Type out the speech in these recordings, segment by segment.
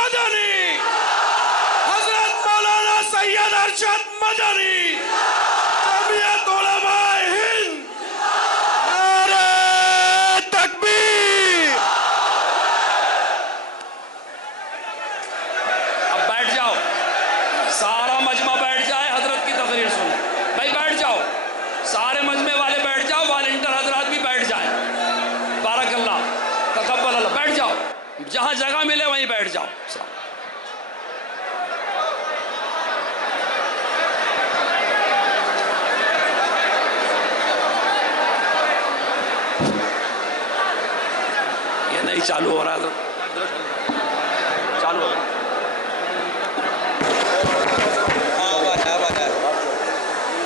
مدنی، حضرت مولانا سید ارشد مدنی، جمعیت علماء ہند، نعرہ تکبیر۔ اب بیٹھ جاؤ، سارا مجمع بیٹھ جائے، حضرت کی تقریر سنیں۔ بھائی بیٹھ جاؤ، سارے مجمع والے بیٹھ جاؤ، والنٹر حضرات بھی بیٹھ جائیں۔ بارک اللہ، تقبل اللہ، بیٹھ جاؤ، جہاں جگہ ملے وہیں بیٹھ جاؤ۔ یہ نہیں چالو ہو رہا ہے، چالو ہو رہا ہے۔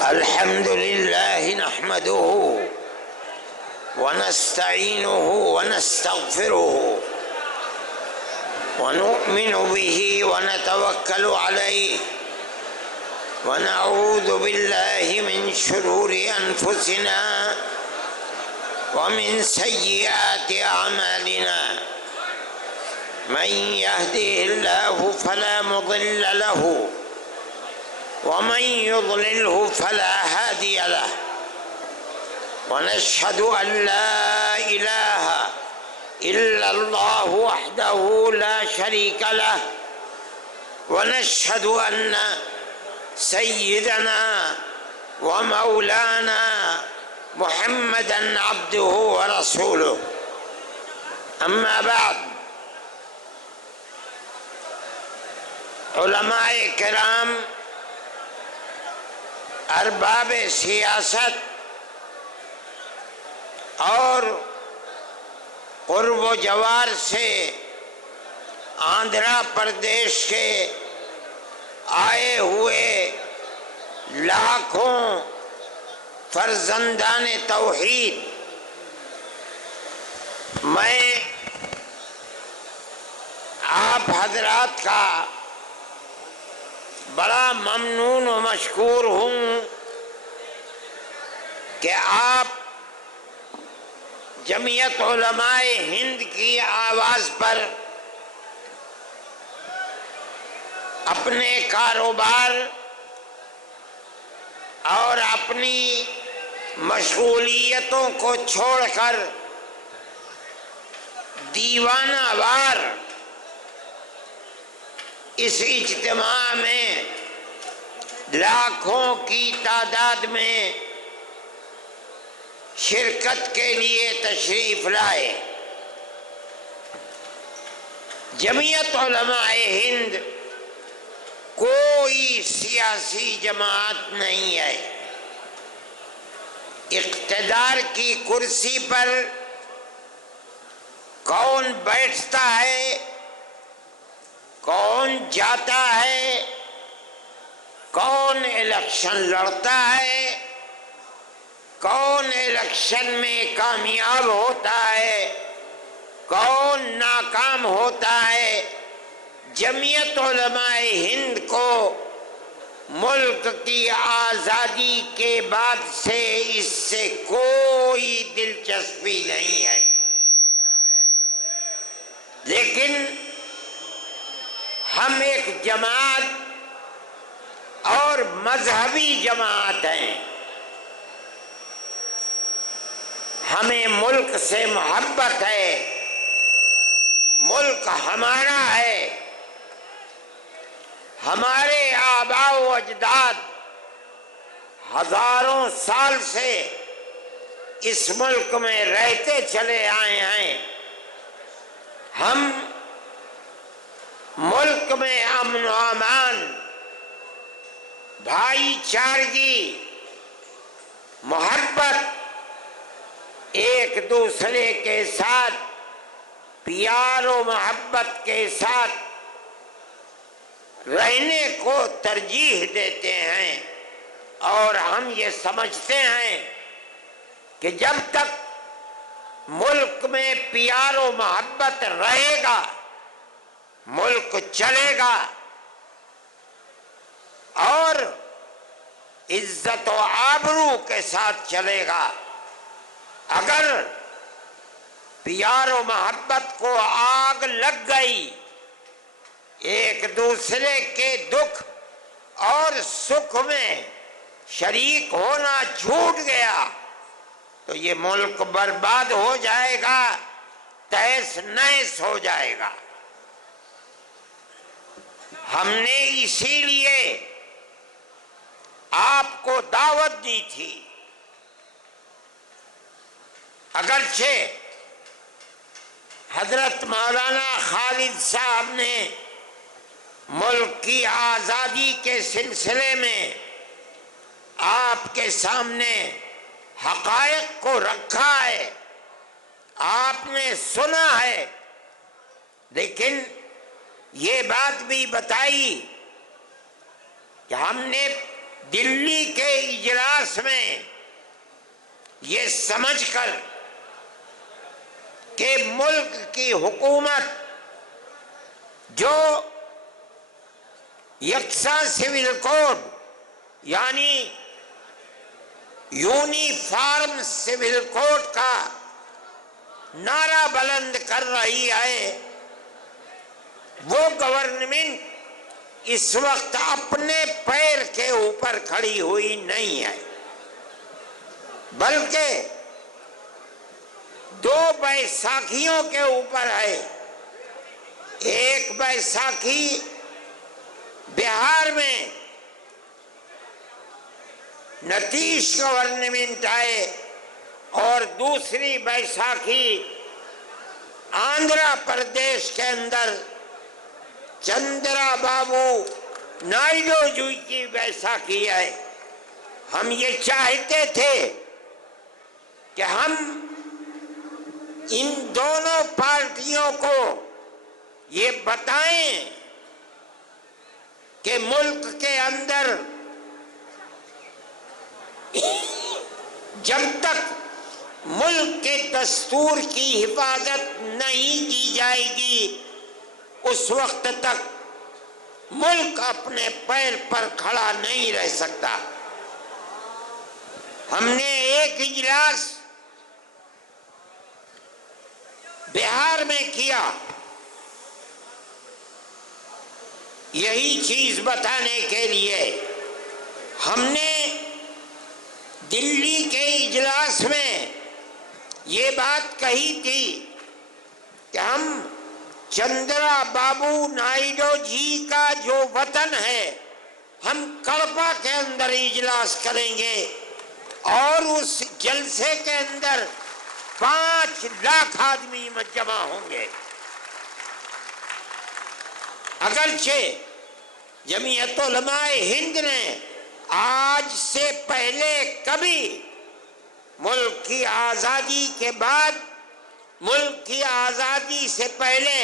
الحمد لله نحمده ونستعينه ونستغفره ونؤمن به ونتوكل عليه ونعوذ بالله من شرور أنفسنا ومن سيئات أعمالنا من يهده الله فلا مضل له ومن يضلله فلا هادي له ونشهد أن لا إله إلا الله وحده لا شريك له ونشهد أن سيدنا ومولانا محمدا عبده ورسوله أما بعد علماء کرام، ارباب سیاست اور قرب و جوار سے آندھرا پردیش کے آئے ہوئے لاکھوں فرزندان توحید، میں آپ حضرات کا بڑا ممنون و مشکور ہوں کہ آپ جمعیت علماء ہند کی آواز پر اپنے کاروبار اور اپنی مشغولیتوں کو چھوڑ کر دیوانہ وار اس اجتماع میں لاکھوں کی تعداد میں شرکت کے لیے تشریف لائے۔ جمعیت علماء ہند کوئی سیاسی جماعت نہیں ہے۔ اقتدار کی کرسی پر کون بیٹھتا ہے، کون جاتا ہے، کون الیکشن لڑتا ہے، کون الیکشن میں کامیاب ہوتا ہے، کون ناکام ہوتا ہے، جمعیت علماء ہند کو ملک کی آزادی کے بعد سے اس سے کوئی دلچسپی نہیں ہے۔ لیکن ہم ایک جماعت اور مذہبی جماعت ہیں، ہمیں ملک سے محبت ہے، ملک ہمارا ہے، ہمارے آباء و اجداد ہزاروں سال سے اس ملک میں رہتے چلے آئے ہیں۔ ہم ملک میں امن و امان، بھائی چارگی، محبت، ایک دوسرے کے ساتھ پیار و محبت کے ساتھ رہنے کو ترجیح دیتے ہیں، اور ہم یہ سمجھتے ہیں کہ جب تک ملک میں پیار و محبت رہے گا ملک چلے گا اور عزت و آبرو کے ساتھ چلے گا۔ اگر پیار و محبت کو آگ لگ گئی ایک دوسرے کے دکھ اور سکھ میں شریک ہونا چھوٹ گیا تو یہ ملک برباد ہو جائے گا، تہس نہس ہو جائے گا۔ ہم نے اسی لیے آپ کو دعوت دی تھی، اگرچہ حضرت مولانا خالد صاحب نے ملک کی آزادی کے سلسلے میں آپ کے سامنے حقائق کو رکھا ہے، آپ نے سنا ہے، لیکن یہ بات بھی بتائی کہ ہم نے دلی کے اجلاس میں یہ سمجھ کر کہ ملک کی حکومت جو یکساں سول کوڈ یعنی یونیفارم سول کوڈ کا نعرہ بلند کر رہی ہے، وہ گورنمنٹ اس وقت اپنے پیر کے اوپر کھڑی ہوئی نہیں ہے، بلکہ دو بیساکھیوں کے اوپر ہے۔ ایک بیساکھی بہار میں نتیش گورنمنٹ آئے اور دوسری بیساکھی آندھرا پردیش کے اندر چندرا بابو نائیڈو جی کی بیساکھی ہے۔ ہم یہ چاہتے تھے کہ ہم ان دونوں پارٹیوں کو یہ بتائیں کہ ملک کے اندر جب تک ملک کے دستور کی حفاظت نہیں کی جائے گی اس وقت تک ملک اپنے پیر پر کھڑا نہیں رہ سکتا۔ ہم نے ایک اجلاس بہار میں کیا، یہی چیز بتانے کے لیے۔ ہم نے دلی کے اجلاس میں یہ بات کہی تھی کہ ہم چندرا بابو نائیڈو جی کا جو وطن ہے ہم کڑپا کے اندر اجلاس کریں گے اور اس جلسے کے اندر 5 لاکھ آدمی جمع ہوں گے۔ اگرچہ جمعیت علماء ہند نے آج سے پہلے کبھی ملک کی آزادی کے بعد، ملک کی آزادی سے پہلے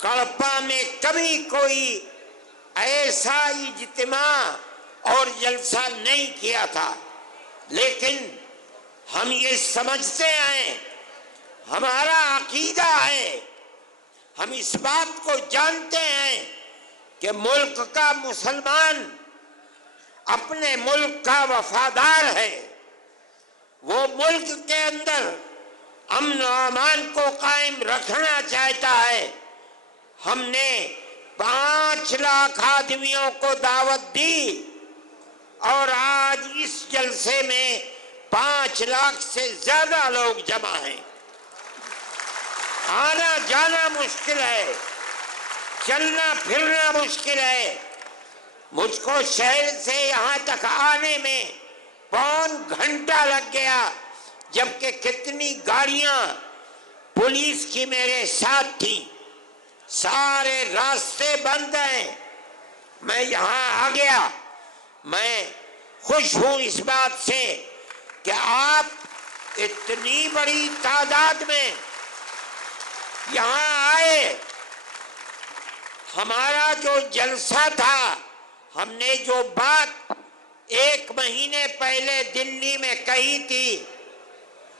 کڑپا میں کبھی کوئی ایسا اجتماع اور جلسہ نہیں کیا تھا، لیکن ہم یہ سمجھتے ہیں، ہمارا عقیدہ ہے، ہم اس بات کو جانتے ہیں کہ ملک کا مسلمان اپنے ملک کا وفادار ہے، وہ ملک کے اندر امن و امان کو قائم رکھنا چاہتا ہے۔ ہم نے 5 لاکھ آدمیوں کو دعوت دی اور آج اس جلسے میں 5 لاکھ سے زیادہ لوگ جمع ہیں۔ آنا جانا مشکل ہے، چلنا پھرنا مشکل ہے۔ مجھ کو شہر سے یہاں تک آنے میں 1.25 گھنٹہ لگ گیا، جبکہ کتنی گاڑیاں پولیس کی میرے ساتھ تھیں، سارے راستے بند ہیں۔ میں یہاں آ گیا، میں خوش ہوں اس بات سے کہ آپ اتنی بڑی تعداد میں یہاں آئے۔ ہمارا جو جلسہ تھا، ہم نے جو بات 1 مہینے پہلے دلی میں کہی تھی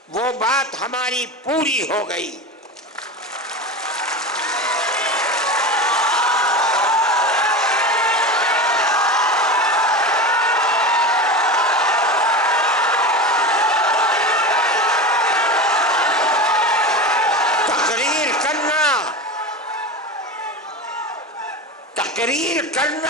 وہ بات ہماری پوری ہو گئی۔ تقریر کرنا